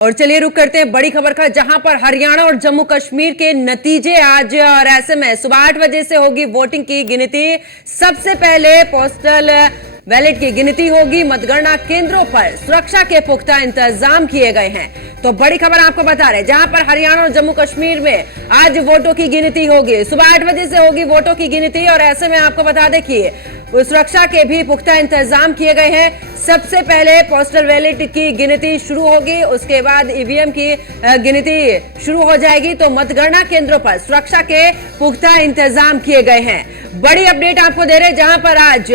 और चलिए रुक करते हैं बड़ी खबर का, जहां पर हरियाणा और जम्मू कश्मीर के नतीजे आज और ऐसे में सुबह 8 बजे से होगी वोटिंग की गिनती। सबसे पहले पोस्टल बैलेट की गिनती होगी। मतगणना केंद्रों पर सुरक्षा के पुख्ता इंतजाम किए गए हैं। तो बड़ी खबर आपको बता रहे, जहां पर हरियाणा और जम्मू कश्मीर में आज वोटों की गिनती होगी। सुबह 8 बजे से होगी वोटों की गिनती और ऐसे में आपको बता दें कि सुरक्षा के भी पुख्ता इंतजाम किए गए हैं। सबसे पहले पोस्टल बैलेट की गिनती शुरू होगी, उसके बाद ईवीएम की गिनती शुरू हो जाएगी। तो मतगणना केंद्रों पर सुरक्षा के पुख्ता इंतजाम किए गए हैं। बड़ी अपडेट आपको दे रहे, जहां पर आज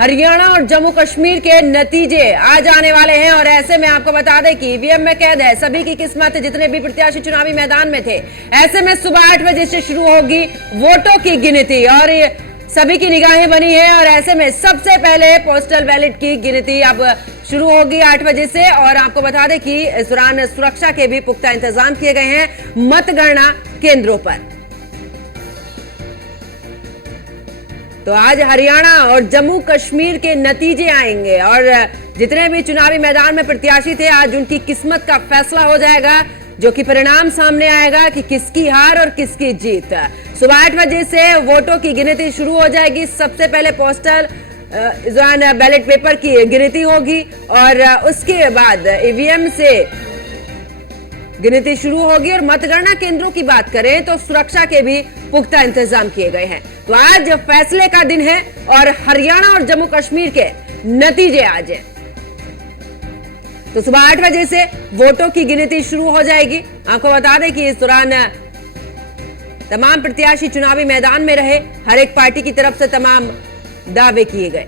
हरियाणा और जम्मू कश्मीर के नतीजे आज आने वाले हैं और ऐसे में आपको बता दें कि ईवीएम में कैद है सभी की किस्मत, जितने भी प्रत्याशी चुनावी मैदान में थे। ऐसे में सुबह 8 बजे से शुरू होगी वोटों की गिनती और सभी की निगाहें बनी है और ऐसे में सबसे पहले पोस्टल बैलेट की गिनती अब शुरू होगी 8 बजे से। और आपको बता दें कि इस दौरान सुरक्षा के भी पुख्ता इंतजाम किए गए हैं मतगणना केंद्रों पर। तो आज हरियाणा और जम्मू कश्मीर के नतीजे आएंगे और जितने भी चुनावी मैदान में प्रत्याशी थे आज उनकी किस्मत का फैसला हो जाएगा, जो कि परिणाम सामने आएगा कि किसकी हार और किसकी जीत। सुबह 8 बजे से वोटों की गिनती शुरू हो जाएगी। सबसे पहले पोस्टल बैलेट पेपर की गिनती होगी और उसके बाद ईवीएम से गिनती शुरू होगी। और मतगणना केंद्रों की बात करें तो सुरक्षा के भी पुख्ता इंतजाम किए गए हैं। तो आज फैसले का दिन है और हरियाणा और जम्मू कश्मीर के नतीजे आज हैं। तो सुबह 8 बजे से वोटों की गिनती शुरू हो जाएगी। आपको बता दें कि इस दौरान तमाम प्रत्याशी चुनावी मैदान में रहे। हर एक पार्टी की तरफ से तमाम दावे किए गए।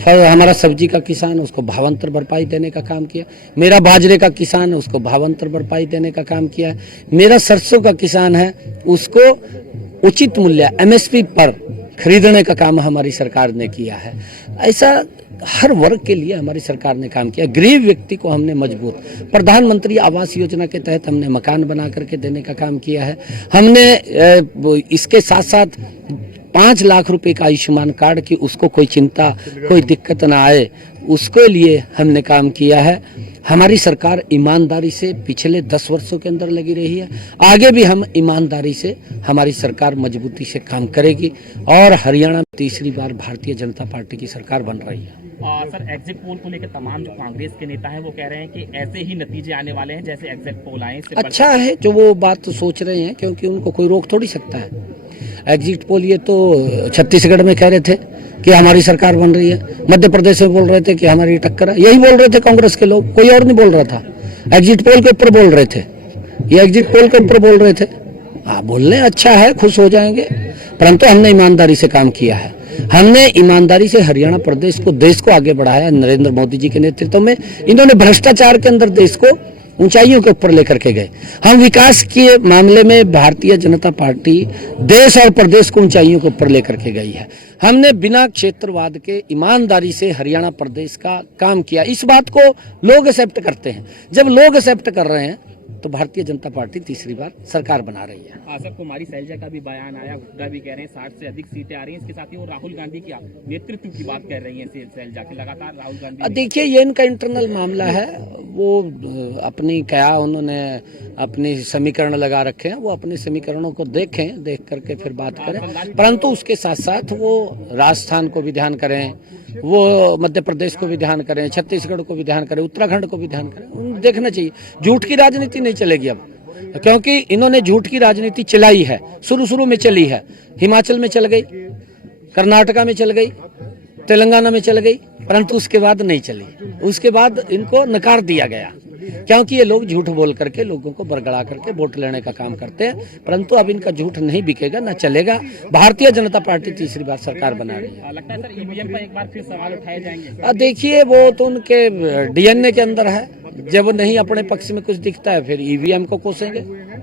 हमारा सब्जी का किसान, उसको भावांतर भरपाई देने का काम किया। मेरा बाजरे का किसान है, उसको भावांतर भरपाई देने का काम किया है। मेरा सरसों का किसान है, उसको उचित मूल्य एमएसपी पर खरीदने का काम हमारी सरकार ने किया है। ऐसा हर वर्ग के लिए हमारी सरकार ने काम किया। गरीब व्यक्ति को हमने मजबूत, प्रधानमंत्री आवास योजना के तहत हमने मकान बना करके देने का काम किया है। हमने इसके साथ साथ 5 लाख रुपए का आयुष्मान कार्ड की उसको कोई चिंता कोई दिक्कत ना आए, उसके लिए हमने काम किया है। हमारी सरकार ईमानदारी से पिछले 10 वर्षों के अंदर लगी रही है। आगे भी हम ईमानदारी से, हमारी सरकार मजबूती से काम करेगी और हरियाणा में तीसरी बार भारतीय जनता पार्टी की सरकार बन रही है। सर, एग्जिट पोल को लेकर तमाम जो कांग्रेस के नेता हैं वो कह रहे हैं कि ऐसे ही नतीजे आने वाले हैं जैसे एग्जिट पोल आए। अच्छा है जो वो बात तो सोच रहे हैं, क्योंकि उनको कोई रोक थोड़ी सकता है। एग्जिट पोल ये तो छत्तीसगढ़ में कह रहे थे कि हमारी सरकार बन रही है, मध्य प्रदेश में बोल रहे थे कि हमारी टक्कर है। यही बोल रहे थे कांग्रेस के लोग, कोई और नहीं बोल रहा था। एग्जिट पोल के ऊपर बोल रहे थे, ये एग्जिट पोल के ऊपर बोल रहे थे। बोलने अच्छा है, खुश हो जाएंगे, परंतु हमने ईमानदारी से काम किया है। हमने ईमानदारी से हरियाणा प्रदेश को, देश को आगे बढ़ाया। नरेंद्र मोदी जी के नेतृत्व में इन्होंने भ्रष्टाचार के अंदर देश को ऊंचाइयों के ऊपर लेकर के गए। हम विकास के मामले में भारतीय जनता पार्टी देश और प्रदेश को ऊंचाइयों के ऊपर लेकर के गई है। हमने बिना क्षेत्रवाद के ईमानदारी से हरियाणा प्रदेश का काम किया। इस बात को लोग एक्सेप्ट करते हैं। जब लोग एक्सेप्ट कर रहे हैं तो भारतीय जनता पार्टी तीसरी बार सरकार बना रही है। सर, कुमारी शैलजा का भी बयान आया, हुड्डा भी कह रहे हैं 60 से अधिक सीटें आ रही हैं। इसके साथ ही वो राहुल गांधी की नेतृत्व की बात कर रही हैं शैलजा की, लगातार राहुल गांधी। देखिए, ये इनका इंटरनल मामला है। वो अपनी क्या उन्होंने अपनी समीकरण लगा रखे हैं, वो अपने समीकरणों को देखें, देख करके फिर बात करें। परंतु उसके साथ साथ वो राजस्थान को भी ध्यान करें, वो मध्य प्रदेश को भी ध्यान करें, छत्तीसगढ़ को भी ध्यान करें, उत्तराखंड को भी ध्यान करें। देखना चाहिए, झूठ की राजनीति नहीं चलेगी अब, क्योंकि इन्होंने झूठ की राजनीति चलाई है। शुरू में चली है, हिमाचल में चल गई, कर्नाटका में चल गई, तेलंगाना में चल गई, परंतु उसके बाद नहीं चली। उसके बाद इनको नकार दिया गया, क्योंकि ये लोग झूठ बोल करके लोगों को बरगड़ा करके वोट लेने का काम करते हैं। परंतु अब इनका झूठ नहीं बिकेगा, न चलेगा। भारतीय जनता पार्टी तीसरी बार सरकार बना रही है। लगता है सर ईवीएम पर एक बार फिर सवाल उठाए जाएंगे। देखिए, वो तो उनके डीएनए के अंदर है। जब नहीं अपने पक्ष में कुछ दिखता है फिर ईवीएम को कोसेंगे।